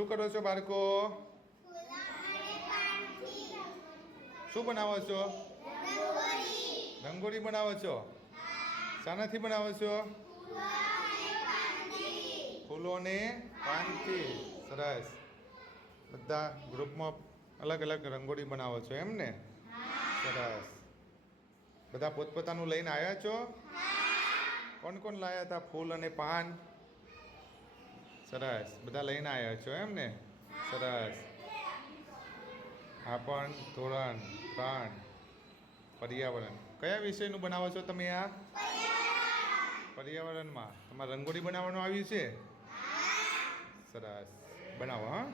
શું કરો છો બાળકો? શું બનાવો છો? રંગોળી બનાવો છો? શાનાથી બનાવો છો? ફૂલો અને પાનથી. સરસ. બધા ગ્રુપમાં અલગ અલગ રંગોળી બનાવો છો એમ ને? સરસ. બધા પોતપોતાનું લઈને આવ્યા છો? કોણ કોણ લાવ્યા હતા ફૂલ અને પાન? સરસ. બધા લઈને આવ્યા છો એમ ને? સરસ. આ પણ ધોરણ 3 પર્યાવરણ. કયા વિષયનું બનાવો છો તમે આ? પર્યાવરણમાં તમારે રંગોળી બનાવવાનું આવ્યું છે? સરસ. બનાવો હા.